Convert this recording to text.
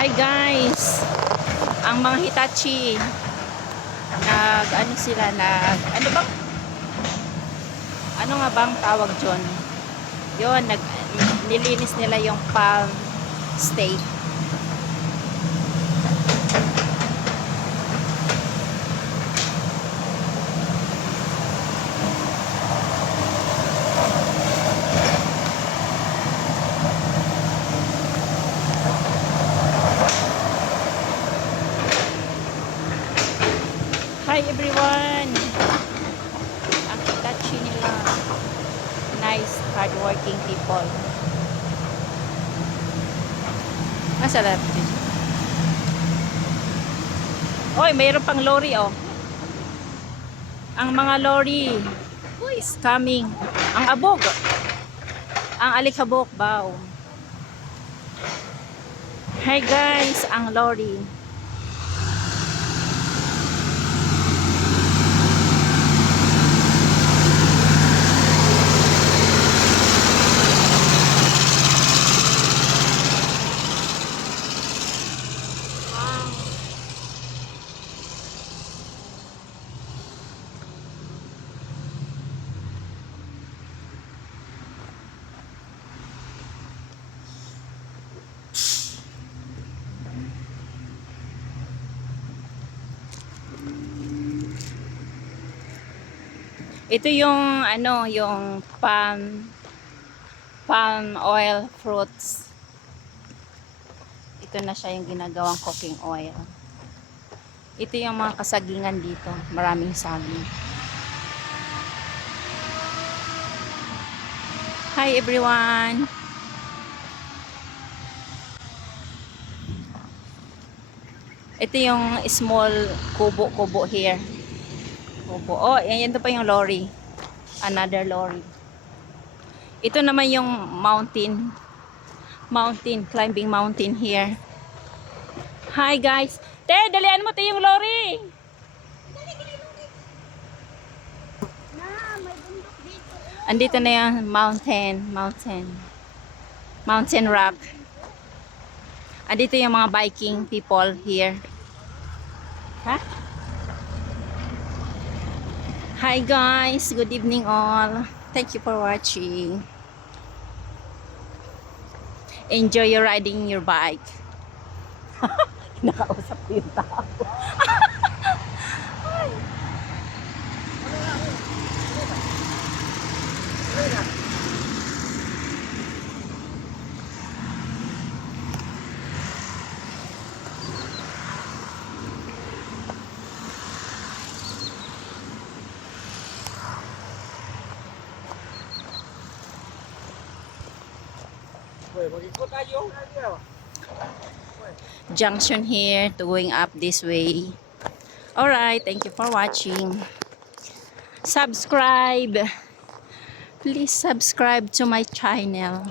Hi guys! Ang mga Hitachi ano nga bang tawag dyan? Yun, nilinis nila yung palm steak. Hi everyone! Ang Hitachi nila. Nice, hardworking people. Masarap. Oy, mayroon pang lorry oh. Ang mga lorry is coming. Ang abog. Ang alikabok bao. Hi guys, ang lorry. Ito yung yung palm oil fruits. Ito na siya yung ginagawang cooking oil. Ito yung mga kasagingan dito. Maraming saging. Hi everyone! Ito yung small kubo-kubo here. Kubo. Oh, yan pa yung lorry. Another lorry. Ito naman yung mountain. Climbing mountain here. Hi guys. Te, dalian mo te yung lorry. Andito na yung mountain rock. Andito yung mga biking people here. Ha? Hi guys, good evening all. Thank you for watching. Enjoy your riding your bike. Nakausap ko yung tao. Junction here to going up this way. Alright, thank you for watching. Subscribe. Please subscribe to my channel.